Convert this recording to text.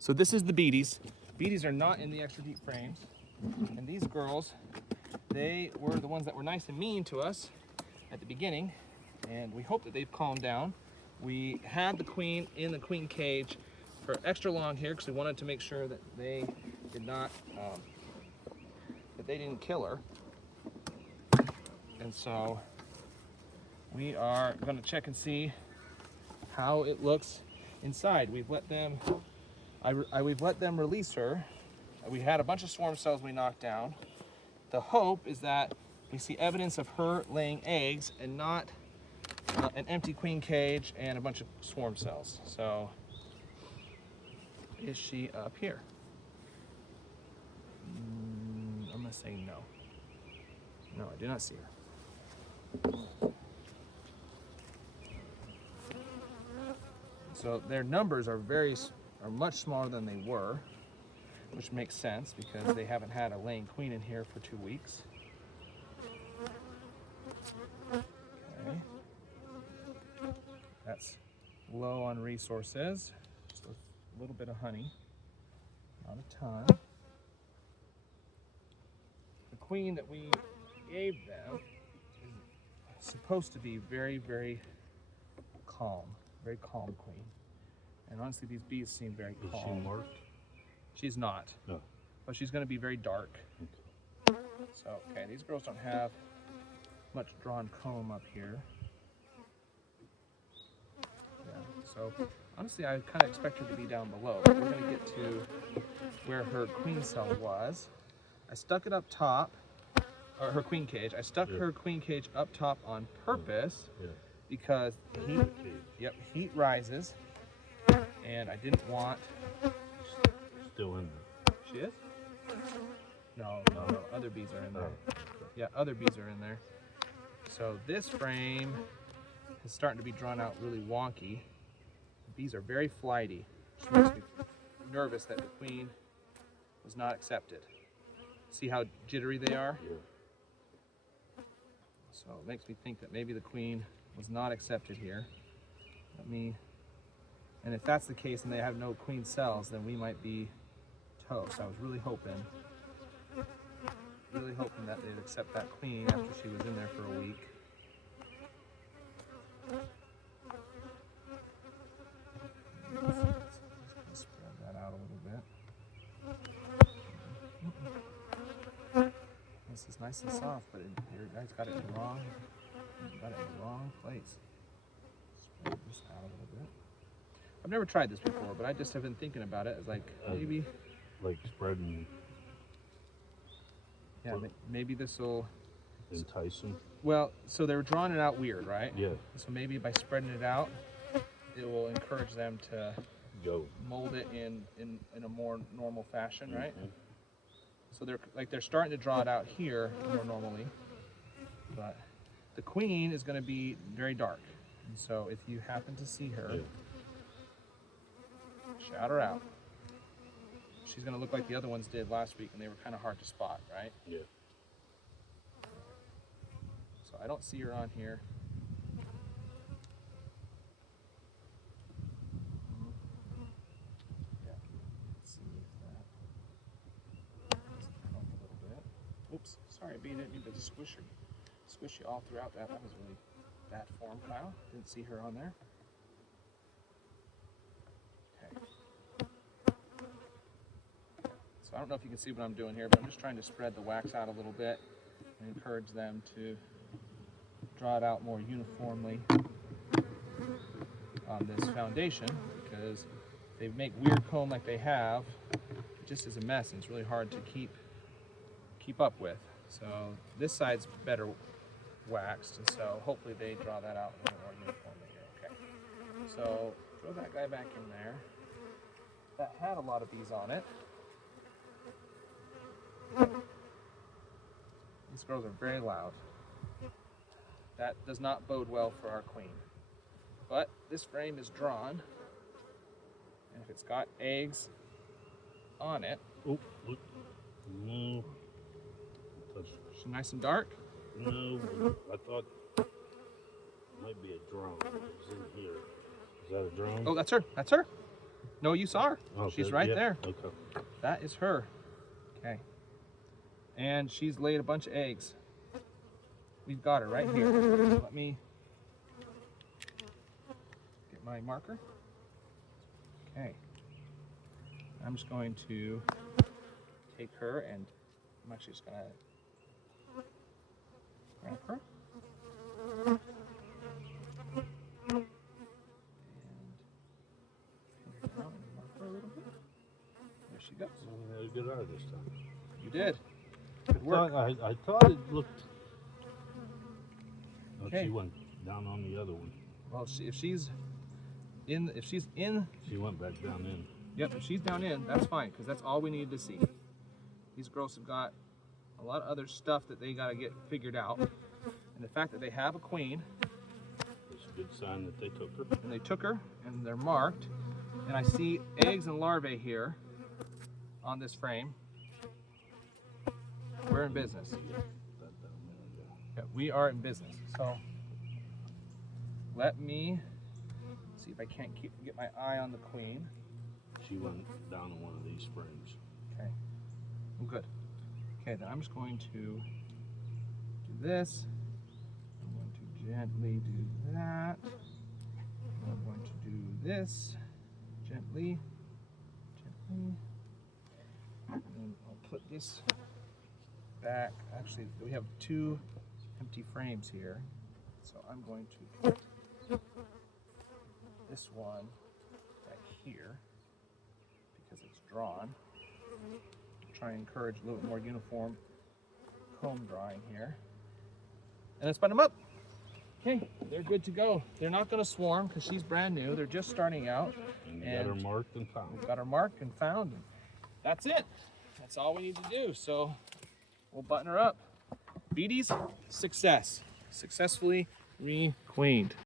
So this is the Beattys. Beattys are not in the extra deep frames. And these girls, they were the ones that were nice and mean to us at the beginning. And we hope that they've calmed down. We had the queen in the queen cage for extra long here because we wanted to make sure that they did not, that they didn't kill her. And so we are going to check and see how it looks inside. We've let them, we've let them release her. We had a bunch of swarm cells we knocked down. The hope is that we see evidence of her laying eggs and not an empty queen cage and a bunch of swarm cells. So, is she up here? I'm gonna say no. No, I do not see her. So their numbers are much smaller than they were, which makes sense because they haven't had a laying queen in here for 2 weeks. Okay. That's low on resources. Just a little bit of honey, not a ton. The queen that we gave them is supposed to be very, very calm queen. And honestly, these bees seem very calm. Is she marked? She's not. No. But she's going to be very dark. Okay. So, okay, these girls don't have much drawn comb up here. Yeah, so honestly, I kind of expect her to be down below. We're going to get to where her queen cell was. I stuck it up top, or her queen cage. I stuck her queen cage up top on purpose because heat rises, and I didn't want. Still in there. She is? No, other bees are in there. Yeah, other bees are in there. So this frame is starting to be drawn out really wonky. The bees are very flighty, which makes me nervous that the queen was not accepted. See how jittery they are? Yeah. So it makes me think that maybe the queen was not accepted here. And if that's the case and they have no queen cells, then we might be toast. I was really hoping that they'd accept that queen after she was in there for a week. Let's spread that out a little bit. This is nice and soft, but you guys got it in the wrong. Got it in the wrong place. Spread this out a little bit. I've never tried this before, but I just have been thinking about it as like maybe. Like spreading. Yeah, maybe this will entice them. Well, so they're drawing it out weird, right? Yeah. So maybe by spreading it out, it will encourage them to go mold it in a more normal fashion, right? So they're starting to draw it out here more normally, but the queen is going to be very dark. And so if you happen to see her, shout her out. She's going to look like the other ones did last week, and they were kind of hard to spot, right? Yeah. So I don't see her on here. Yeah. Let's see if that help a little bit. Oops, sorry, B, didn't mean to squish you all throughout that. That was really bad form, Kyle. Didn't see her on there. So I don't know if you can see what I'm doing here, but I'm just trying to spread the wax out a little bit and encourage them to draw it out more uniformly on this foundation, because if they make weird comb like they have, it just is a mess and it's really hard to keep up with. So this side's better waxed, and so hopefully they draw that out a little more uniformly here. Okay. So throw that guy back in there. That had a lot of bees on it. These girls are very loud. That does not bode well for our queen. But this frame is drawn, and if it's got eggs on it, oh, look. No. Is she nice and dark? No, I thought it might be a drone. It's in here. Is that a drone? Oh, that's her. That's her. No, you saw her. Oh, She's okay, right yeah, there. Okay. That is her. Okay. And she's laid a bunch of eggs. We've got her right here. Let me get my marker. Okay. I'm just going to take her and I'm actually just going to grab her. And put her out and mark her a little bit. There she goes. I had a good eye this time. You did. Good work. I thought it looked. Oh, Okay. she went down on the other one. Well, if she's in, She went back down in. yep, if she's down in, that's fine, because that's all we needed to see. These girls have got a lot of other stuff that they got to get figured out. And the fact that they have a queen, It's a good sign that they took her. and they took her, and they're marked, and I see eggs and larvae here on this frame, we're in business. That down there, yeah. Yeah, we are in business. So let me see if I can't get my eye on the queen. She went down in one of these frames. Okay, I'm good. Okay, then I'm just going to do this. I'm going to gently do that. I'm going to do this gently, gently. And then I'll put this back. Actually, we have 2 empty frames here. So I'm going to put this one right here because it's drawn. Try and encourage a little bit more uniform comb drawing here. And let's button them up. Okay, they're good to go. They're not going to swarm because she's brand new. They're just starting out. And you got her marked and found. We've got her marked and found. That's it. That's all we need to do. So we'll button her up. Beattys, success. Successfully re-queened.